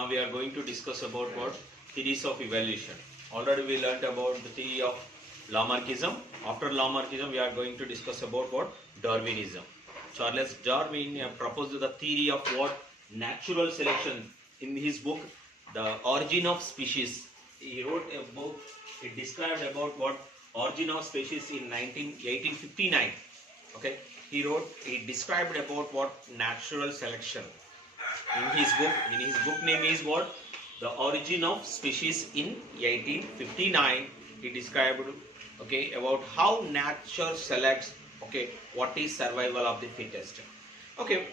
Now we are going to discuss about what? Theories of evolution. Already we learnt about the theory of Lamarckism. After Lamarckism, we are going to discuss about what? Darwinism. Charles Darwin proposed the theory of what? Natural selection. In his book, The Origin of Species, he wrote a book. It described about what? Origin of Species in 1859. Okay, he described about what? Natural selection. In his book name is what? The Origin of Species in 1859. He described, okay, about how nature selects, okay, what is survival of the fittest. Okay,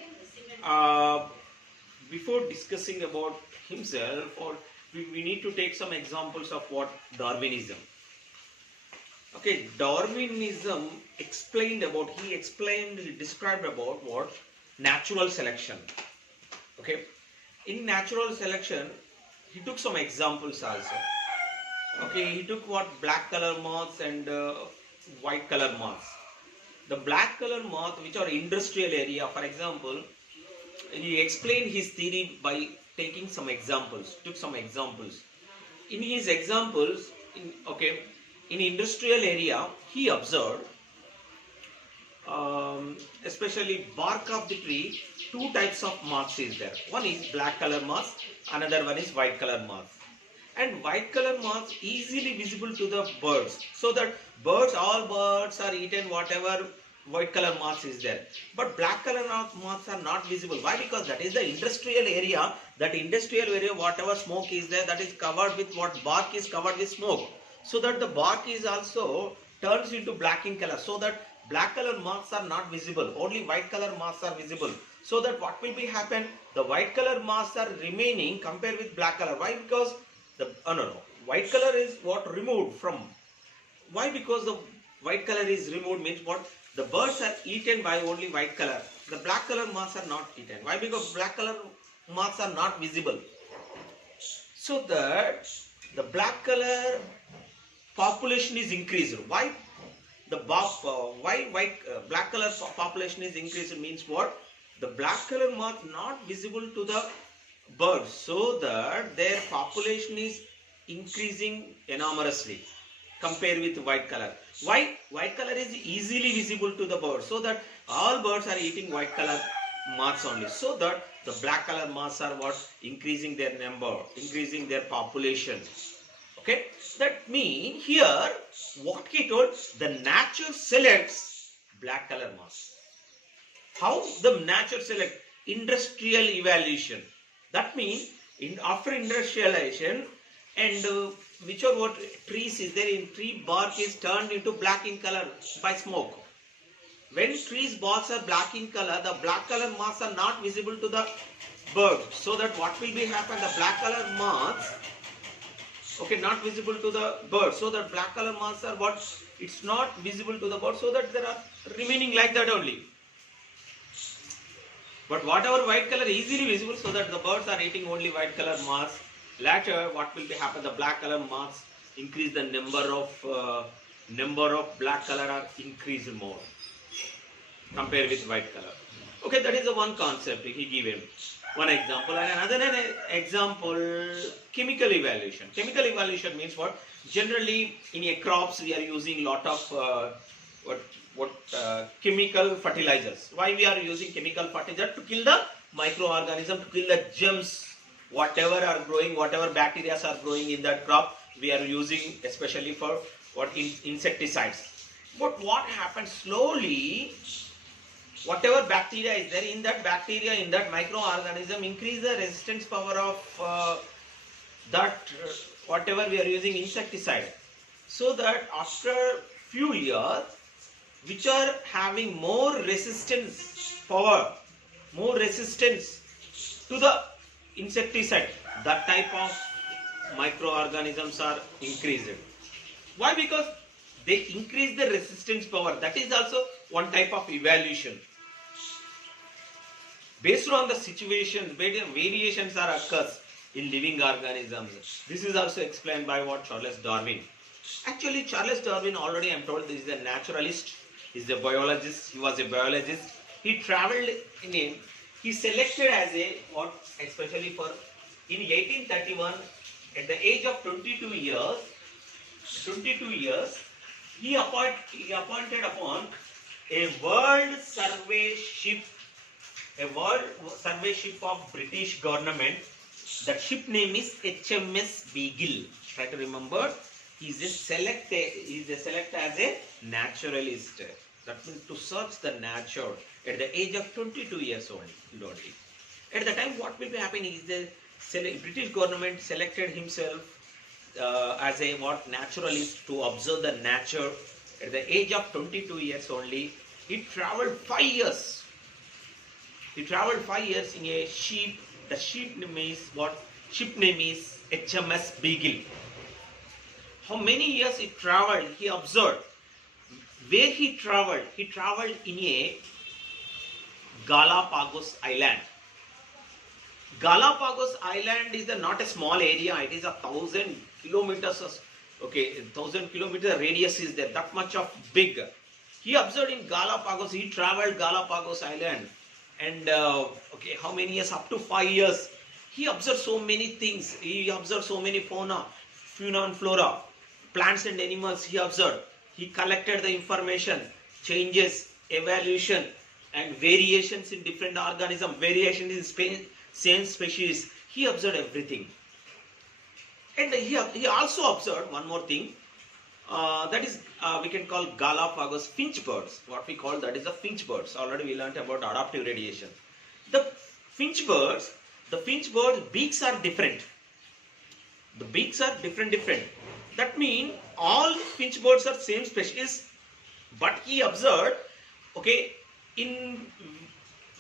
before discussing about himself, or we need to take some examples of what Darwinism. Okay, Darwinism he described about what? Natural selection. Okay, in natural selection, he took some examples also. Okay, he took what? Black color moths and white color moths. The black color moth, which are industrial area, for example, he explained his theory by taking some examples. Took some examples. In his examples, in industrial area, he observed, especially bark of the tree, two types of moths is there. One is black color moth, another one is white color moth. And white color moths easily visible to the birds, so that all birds are eaten whatever white color moths is there. But black color moths are not visible. Why? Because that is the industrial area. That industrial area, whatever smoke is there, that is covered with what? Bark is covered with smoke. So that the bark is also turns into black in color. So that black color moths are not visible. Only white color moths are visible. So that what will be happen? The white color moths are remaining compared with black color. Why? Because white color is what? Removed from. Why? Because the white color is removed means what? The birds are eaten by only white color. The black color moths are not eaten. Why? Because black color moths are not visible. So that the black color population is increased. Why? Black color population is increased means what? The black color moth not visible to the birds, so that their population is increasing enormously compared with white color. Why? White color is easily visible to the birds, so that all birds are eating white color moths only, so that the black color moths are what? Increasing their number, increasing their population. Okay, that means here what he told, the nature selects black color moths. How the nature select? Industrial evolution. That means after industrialization, and which are what? Trees is there, in tree bark is turned into black in color by smoke. When trees barks are black in color, the black color moths are not visible to the bird. So that what will be happen? The black color moths, okay, not visible to the bird. So that black color moths are what? It's not visible to the bird. So that there are remaining like that only. But whatever white color easily visible, so that the birds are eating only white color moths. Later, what will be happen? The black color moths increase, the number of black color are increased more compared with white color. Okay, that is the one concept he given. One example, and another example, chemical evaluation. Chemical evaluation means what? Generally, in a crops we are using lot of chemical fertilizers. Why we are using chemical fertilizer? To kill the microorganism, to kill the germs, whatever are growing, whatever bacteria are growing in that crop, we are using especially for what? Insecticides. But what happens? Slowly, whatever bacteria is there, in that bacteria, in that microorganism, increase the resistance power of whatever we are using insecticide. So that after few years, which are having more resistance power, more resistance to the insecticide, that type of microorganisms are increased. Why? Because they increase the resistance power. That is also one type of evaluation. Based on the situation, variations are occurs in living organisms. This is also explained by what? Charles Darwin. Actually, Charles Darwin, already I am told, this is a naturalist, he is a biologist, he was a biologist. He traveled in he selected as a what? Especially for in 1831, at the age of 22 years, he appointed upon a world survey ship of British government. That ship name is HMS Beagle. Try to remember. He is selected as a naturalist. That means to search the nature at the age of 22 years old only. At the time, what will be happening is the British government selected himself as a naturalist to observe the nature. At the age of 22 years only, he traveled 5 years. He traveled 5 years in a ship. The ship name is HMS Beagle. How many years he traveled? He observed. Where he traveled in a Galapagos Island. Galapagos Island is not a small area. It is 1,000 kilometers. Okay, 1,000 kilometer radius is there. That much of big. He observed in Galapagos. He traveled Galapagos Island, and how many years? Up to 5 years. He observed so many things. He observed so many fauna and flora, plants and animals. He observed. He collected the information, changes, evolution, and variations in different organisms, variations in same species. He observed everything. And he also observed one more thing. That is, we can call Galapagos finch birds. What we call that is the finch birds. Already we learnt about adaptive radiation. The finch birds beaks are different. The beaks are different. That means all finch birds are same species, but he observed, in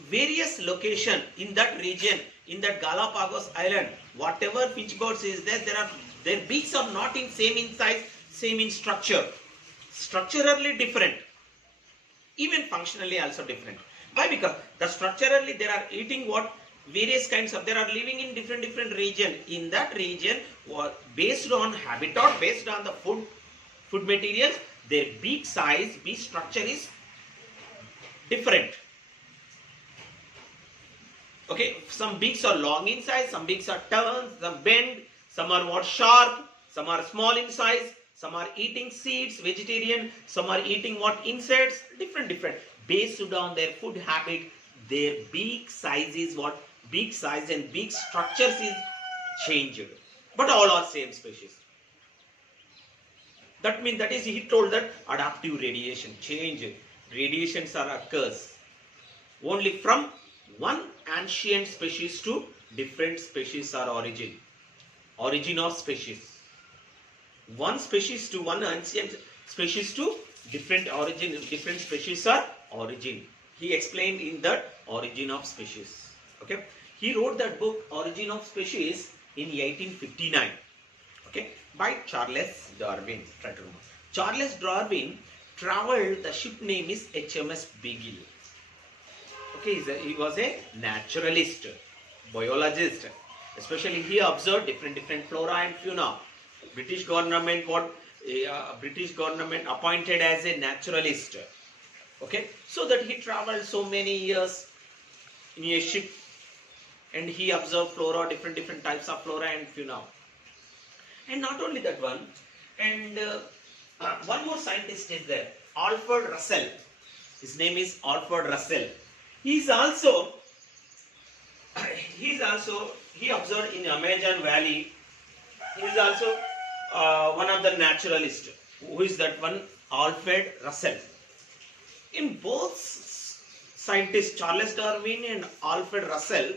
various location in that region, in that Galapagos Island, whatever finch birds is there, their beaks are not in same in size, same in structure, structurally different, even functionally also different. Why? Because the structurally they are eating various kinds of, they are living in different region. In that region, based on habitat, based on the food materials, their beak size, beak structure is different. Okay, some beaks are long in size, some beaks are turned, some bend, some are more sharp, some are small in size, some are eating seeds, vegetarian, some are eating insects, different. Based on their food habit, their beak size is beak size and beak structures is changed. But all are same species. That means, that is, he told that adaptive radiation, change, radiations occurs only from one ancient species to different species are origin of species. One species to one ancient species to different origin, different species are origin. He explained in that origin of species. Okay, he wrote that book Origin of Species in 1859. Okay, by Charles Darwin. Charles Darwin traveled. The ship name is HMS Beagle. Okay, he was a naturalist, biologist. Especially he observed different flora and fauna. British government appointed as a naturalist. Okay, so that he traveled so many years in a ship, and he observed flora, different types of flora and fauna. And not only that one, and one more scientist is there, Alfred Russel. His name is Alfred Russel. He observed in Amazon Valley. He is also one of the naturalists. Who is that one? Alfred Russel. In both scientists, Charles Darwin and Alfred Russel,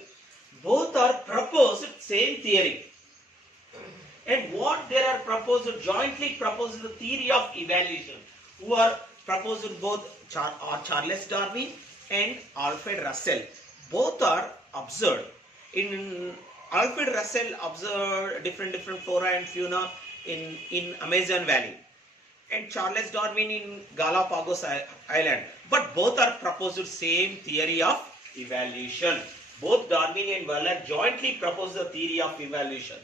both are proposed same theory. And what they are jointly proposed the theory of evolution. Who are proposed both Charles Darwin and Alfred Russel. Both are observed. In Alfred Russel observed different flora and fauna in Amazon Valley, and Charles Darwin in Galapagos Island. But both are proposed same theory of evolution. Both Darwin and Wallace jointly proposed the theory of evolution.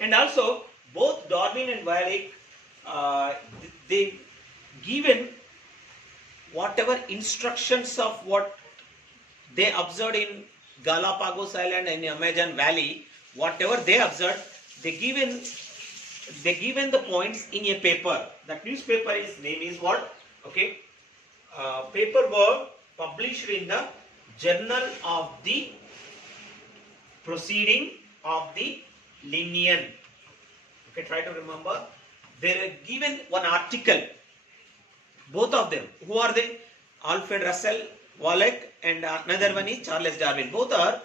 And also both Darwin and Wallace they given whatever instructions of what they observed in Galapagos Island and Amazon Valley, whatever they observed, they given the points in a paper. That newspaper is name is what? Okay, paper were published in the Journal of the Proceeding of the Linnean. Okay, try to remember. They are given one article. Both of them. Who are they? Alfred Russel Wallace and another one is Charles Darwin. Both are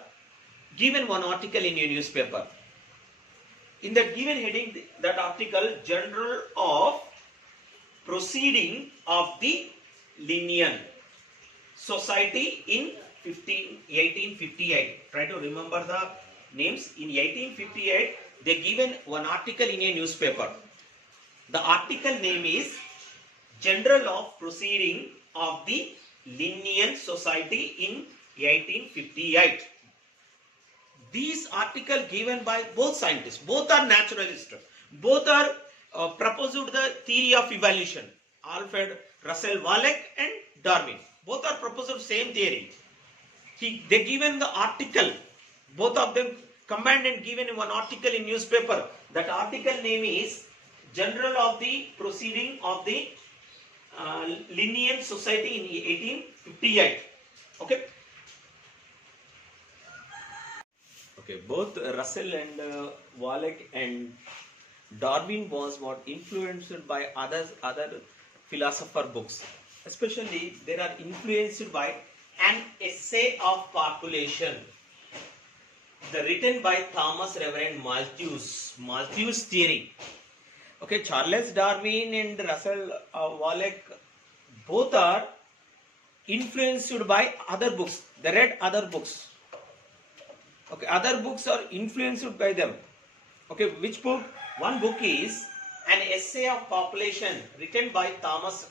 given one article in a newspaper. In that given heading, that article, Journal of Proceeding of the Linnean Society in 1858. Try to remember the names. In 1858, they given one article in a newspaper. The article name is Journal of Proceeding of the Linnean Society in 1858. These article given by both scientists, both are naturalists, both are proposed the theory of evolution. Alfred Russel Wallace and Darwin, both are proposed same theory. They given the article, both of them combined and given one article in newspaper. That article name is Journal of the Proceeding of the Linnean Society in 1858. Okay. Okay, both Russell and Wallace and Darwin was what influenced by other philosopher books. Especially they are influenced by an essay of population, written by Thomas Reverend Malthus theory. Okay, Charles Darwin and Russell Wallace both are influenced by other books. They read other books. Okay, other books are influenced by them. Okay, which book? One book is an essay of population written by Thomas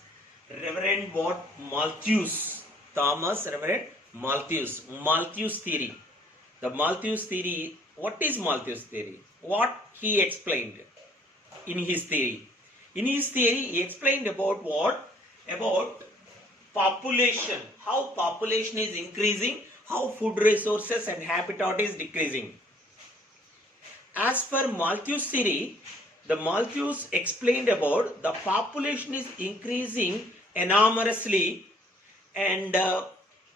Reverend Malthus. Thomas Reverend Malthus. Malthus theory. The Malthus theory. What is Malthus theory? What he explained in his theory. In his theory, he explained about what? About population. How population is increasing, how food resources and habitat is decreasing. As per Malthus theory, the Malthus explained about the population is increasing enormously and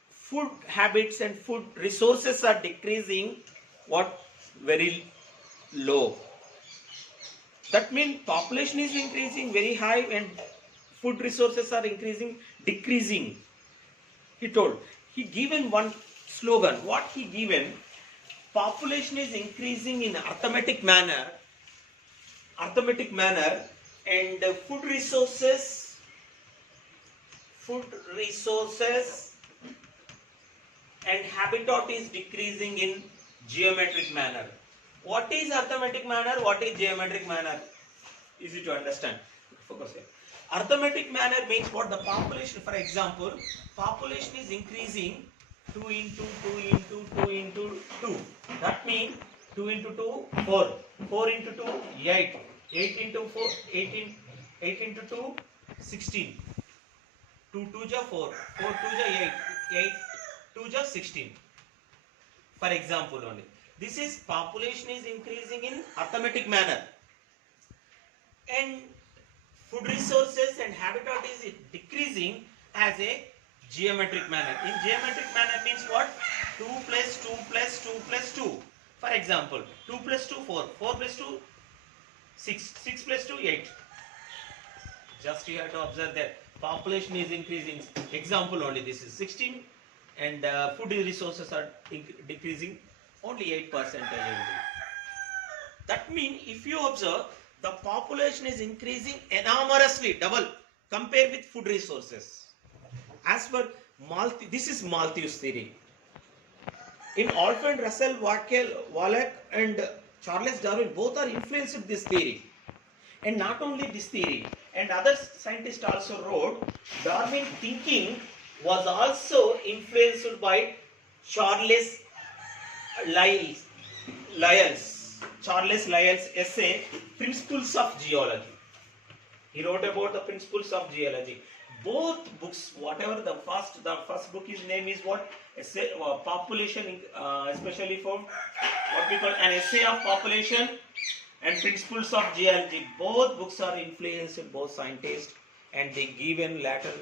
food habits and food resources are decreasing very low. That means population is increasing very high and food resources are decreasing. He told. He given one slogan. What he given? Population is increasing in arithmetic manner and food resources and habitat is decreasing in geometric manner. What is arithmetic manner? What is geometric manner? Easy to understand. Focus here. Arithmetic manner means what? The population, for example, population is increasing 2 into 2 into 2 into 2. That means 2 into 2, 4. 4 into 2, 8. 8 into 4, 18. 8 into 2, 16. 2 2 ja 4. 4 2 ja 8. 8 2 ja 16. For example only. This is population is increasing in arithmetic manner. And food resources and habitat is decreasing as a geometric manner. In geometric manner means what? 2 plus 2 plus 2 plus 2. For example, 2 plus 2, 4. 4 plus 2, 6. 6 plus 2, 8. Just you have to observe that population is increasing. Example only, this is 16 and food resources are decreasing only 8%. That means if you observe, the population is increasing enormously, double, compared with food resources. As per Malthus, this is Malthus theory. In Alfred Russel Wallace and Charles Darwin, both are influenced this theory. And not only this theory, and other scientists also wrote, Darwin thinking was also influenced by Charles Lyell's essay, Principles of Geology. He wrote about the principles of geology. both books, whatever the first book is name is what? Essay population, especially for what we call an essay of population and principles of geology. Both books are influenced both scientists and they given later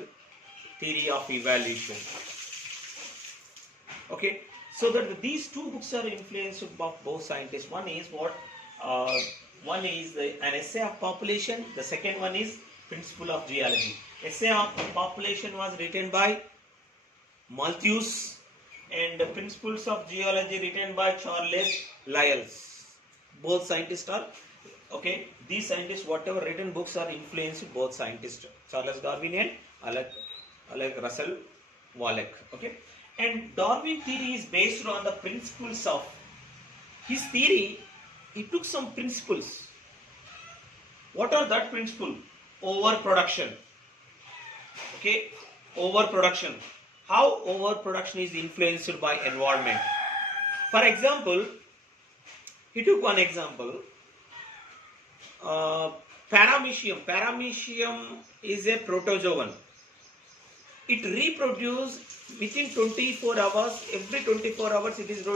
theory of evolution. Okay, so that these two books are influenced by both scientists. One is what? One is an essay of population. The second one is principle of geology. Essay of population was written by Malthus, and the principles of geology written by Charles Lyell. Both scientists are okay. These scientists, whatever written books are influenced both scientists, Charles Darwin and Russell Wallace. Okay, and Darwin theory is based on the principles of his theory. He took some principles. What are that principle? Overproduction. Okay, overproduction. How overproduction is influenced by environment. For example, he took one example. Paramecium. Paramecium is a protozoan. It reproduces within 24 hours. Every 24 hours it is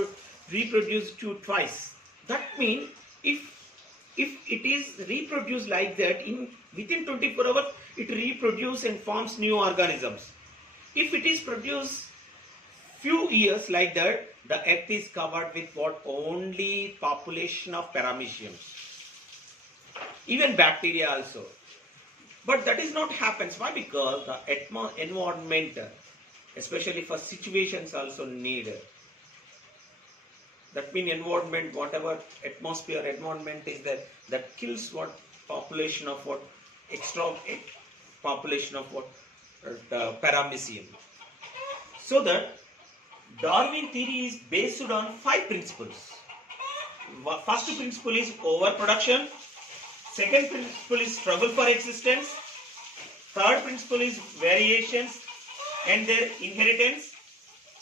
reproduced twice. That means if it is reproduced like that, within 24 hours it reproduces and forms new organisms. If it is produced few years like that, the earth is covered with what? Only population of paramecium. Even bacteria also. But that is not happens. Why? Because the environment, especially for situations, also need. That means environment, whatever atmosphere, environment is that kills what? Population of what? Extra population of what? The paramecium. So that Darwin theory is based on 5 principles. First principle is overproduction. Second principle is struggle for existence. Third principle is variations and their inheritance.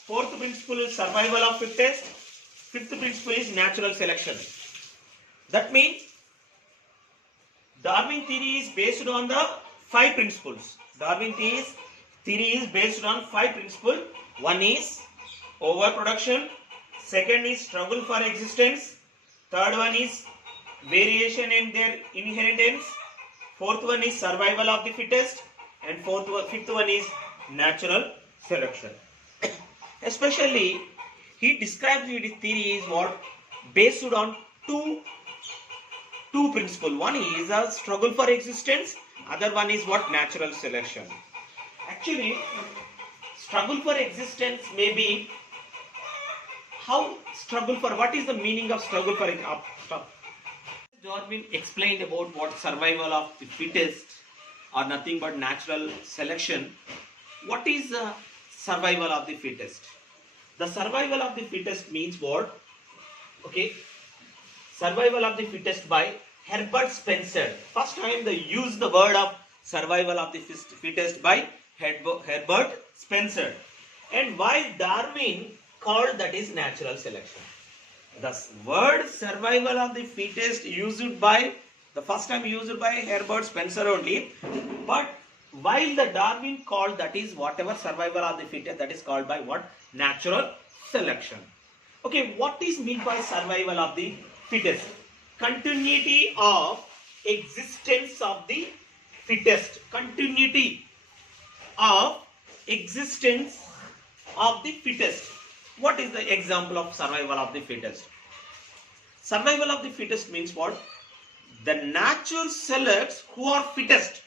Fourth principle is survival of fittest. Fifth principle is natural selection. That means Darwin theory is based on the 5 principles. Darwin theory is based on 5 principles. One is overproduction. Second is struggle for existence. Third one is variation and their inheritance. Fourth one is survival of the fittest. And fifth one is natural selection. Especially, he describes his theory is what? Based on two principles. One is a struggle for existence. Other one is what? Natural selection. Actually, struggle for existence may be how struggle for, what is the meaning of struggle for existence? Darwin explained about what survival of the fittest or nothing but natural selection. What is the survival of the fittest? The survival of the fittest means what? Okay, survival of the fittest by Herbert Spencer. First time they used the word of survival of the fittest by Herbert Spencer. And why Darwin called that is natural selection. The word survival of the fittest used by, the first time used by Herbert Spencer only, but while the Darwin called that is whatever survival of the fittest, that is called by what? Natural selection. Okay, what is meant by survival of the fittest? Continuity of existence of the fittest. Continuity of existence of the fittest. What is the example of survival of the fittest? Survival of the fittest means what? The nature selects who are fittest.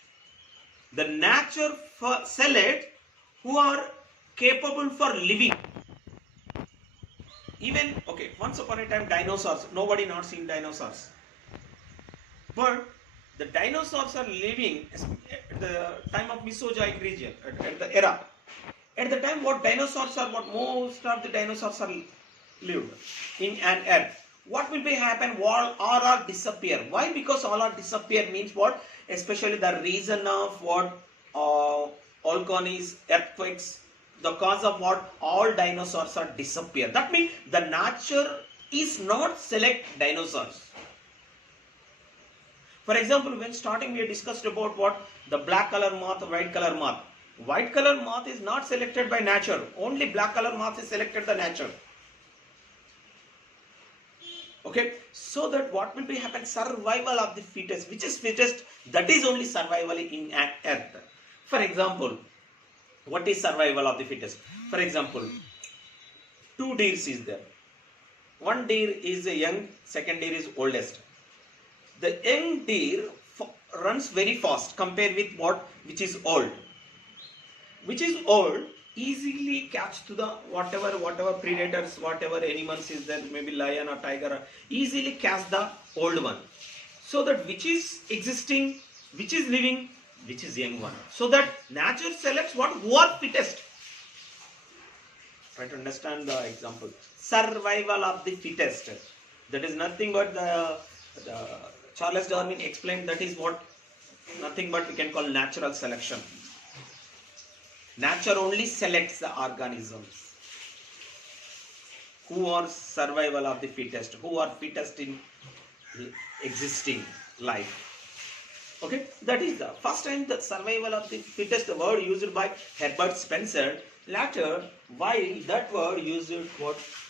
The nature select who are capable for living. Even, okay, once upon a time dinosaurs, nobody not seen dinosaurs. But the dinosaurs are living at the time of Mesozoic region, at the era. At the time what dinosaurs are, what most of the dinosaurs are lived in an earth. What will be happen? All are disappear. Why? Because all are disappear means what? Especially the reason of what? Volcanoes, earthquakes. The cause of what? All dinosaurs are disappear. That means the nature is not select dinosaurs. For example, when starting we discussed about what? The black color moth, white color moth. White color moth is not selected by nature. Only black color moth is selected the nature. Okay, so that what will be happen? Survival of the fittest. Which is fittest? That is only survival in earth. For example, what is survival of the fittest? For example, two deers is there. One deer is a young, second deer is oldest. The young deer runs very fast compared with which is old. Which is old easily catch to the whatever predators, whatever animals is there, maybe lion or tiger, easily catch the old one. So that which is existing, which is living, which is young one. So that nature selects who are fittest. Try to understand the example. Survival of the fittest. That is nothing but the Charles Darwin explained, that is nothing but we can call natural selection. Nature only selects the organisms who are survival of the fittest, who are fittest in existing life. Okay, that is the first time the survival of the fittest, the word used by Herbert Spencer. Later, while that word used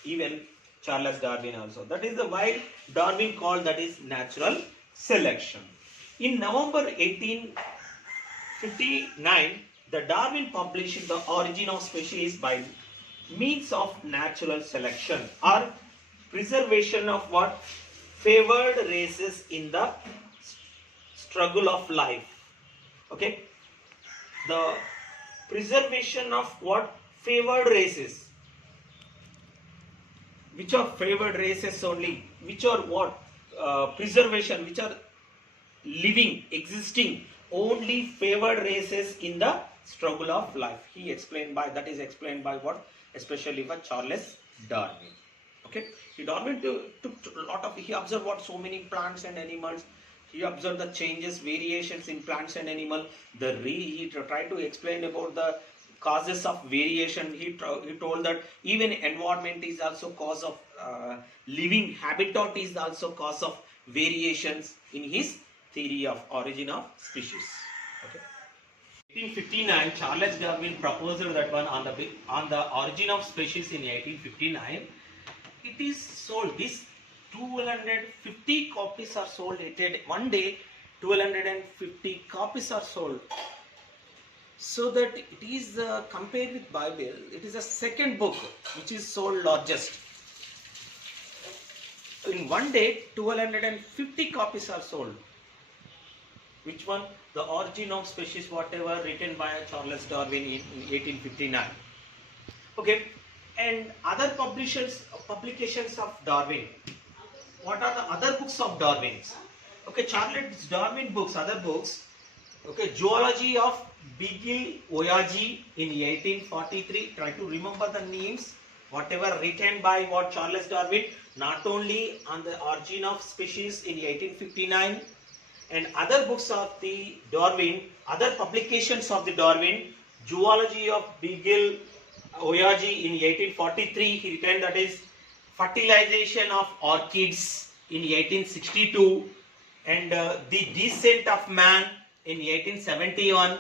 even Charles Darwin also. That is the why Darwin called that is natural selection. In November 1859, the Darwin published The Origin of Species by means of natural selection or preservation of favored races in the struggle of life. Okay, the preservation of favored races. Which are favored races only? Which are preservation? Which are living, existing, only favored races in the struggle of life. He explained by, that is explained by especially by Charles Darwin. Okay, Darwin took a lot of, he observed so many plants and animals. He observed the changes, variations in plants and animals. He tried to explain about the causes of variation. He told that even environment is also cause of living habitat is also cause of variations in his theory of origin of species. Okay. 1859, Charles Darwin proposed that one on the origin of species in 1859. It is sold. This 250 copies are sold. One day, 250 copies are sold. So that it is compared with Bible, it is a second book which is sold largest. In one day, 250 copies are sold. Which one? The Origin of Species, whatever, written by Charles Darwin in 1859. Okay, and other publications of Darwin. What are the other books of Darwin's? Okay, Charles Darwin books, other books. Okay, Zoology of Beagle Voyage in 1843. Try to remember the names. Whatever written by Charles Darwin, not only on the origin of species in 1859, and other books of the Darwin, other publications of the Darwin, Zoology of Beagle Voyage in 1843, he written, that is Fertilization of Orchids in 1862, and The Descent of Man in 1871,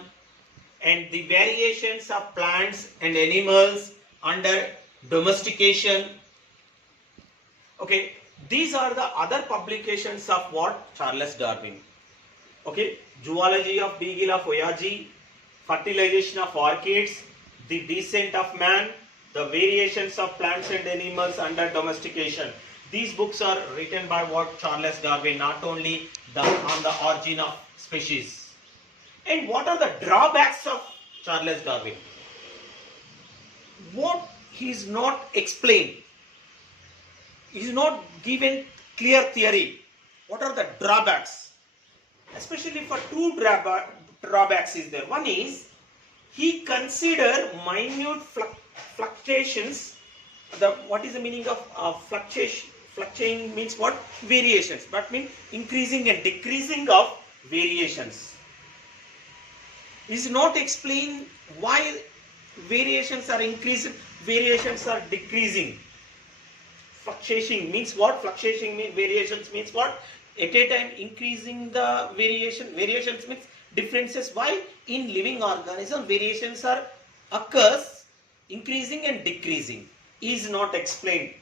and the variations of plants and animals under domestication. Okay, these are the other publications of Charles Darwin. Okay, Zoology of Beagle of Voyage, Fertilization of Orchids, The Descent of Man, the variations of plants and animals under domestication. These books are written by Charles Darwin, not only on the origin of species. And what are the drawbacks of Charles Darwin? What he is not explained, he is not given clear theory. What are the drawbacks? Especially for two drawbacks is there. One is, he consider minute fluctuations. What is the meaning of fluctuation? Fluctuating means what? Variations. That means increasing and decreasing of variations. He is not explain why variations are increasing, variations are decreasing. Fluctuation means what? Fluctuation means variations means what? At a time increasing the variations means differences. Why in living organism variations are occurs increasing and decreasing is not explained.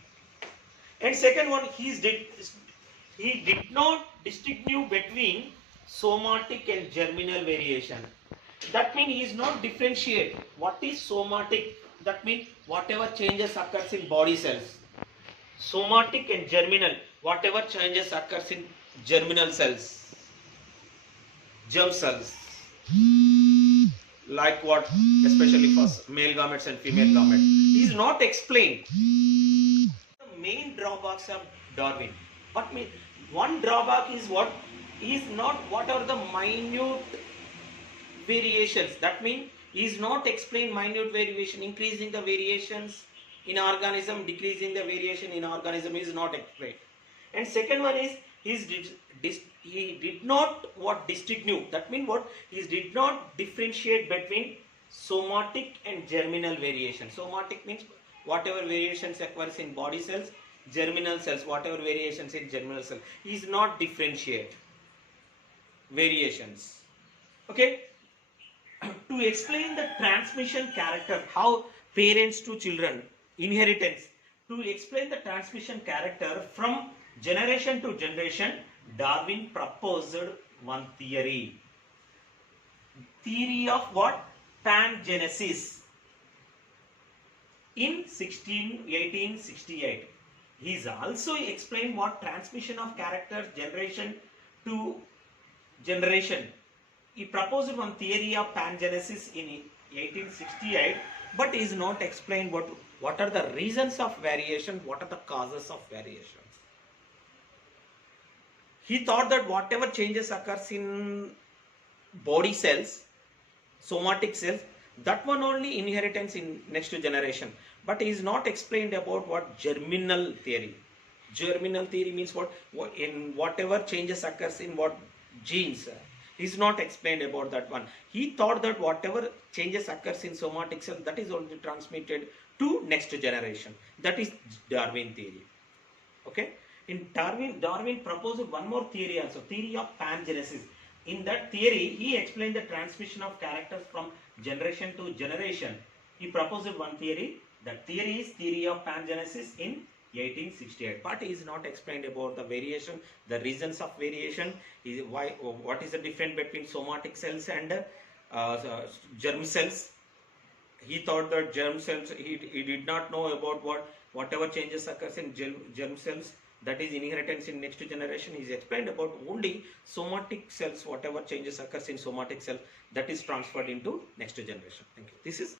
And second one, he did not distinguish between somatic and germinal variation. That means he is not differentiate what is somatic. That means whatever changes occurs in body cells. Somatic and germinal, whatever changes occurs in germinal cells, germ cells, like what, especially for male gametes and female gametes, is not explained. The main drawbacks of Darwin. What mean? One drawback is what is not what are the minute variations. That means is not explain minute variation. Increasing the variations in organism, decreasing the variation in organism is not explained. And second one is he did not what distinguish. That means what he did not differentiate between somatic and germinal variation. Somatic means whatever variations occurs in body cells, germinal cells, whatever variations in germinal cell. He is not differentiate variations. Okay. To explain the transmission character, how parents to children, inheritance, to explain the transmission character from generation to generation, Darwin proposed one theory. Theory of what? Pangenesis. In 1868. He is also explained what transmission of characters generation to generation. He proposed one theory of pangenesis in 1868, but is not explained what are the reasons of variation, what are the causes of variation. He thought that whatever changes occurs in body cells, somatic cells, that one only inheritance in next generation. But he is not explained about what germinal theory. Germinal theory means what in whatever changes occurs in what genes. Is not explained about that one. He thought that whatever changes occurs in somatic cell, that is only transmitted to next generation. That is Darwin theory. Okay. In Darwin proposed one more theory also, theory of pangenesis. In that theory, he explained the transmission of characters from generation to generation. He proposed one theory. That theory is theory of pangenesis in 1868, but is not explained about the variation, the reasons of variation, is why, what is the difference between somatic cells and germ cells. He thought that germ cells, he did not know about whatever changes occurs in germ cells, that is inheritance in next generation. He is explained about only somatic cells, whatever changes occurs in somatic cells, that is transferred into next generation. Thank you. This is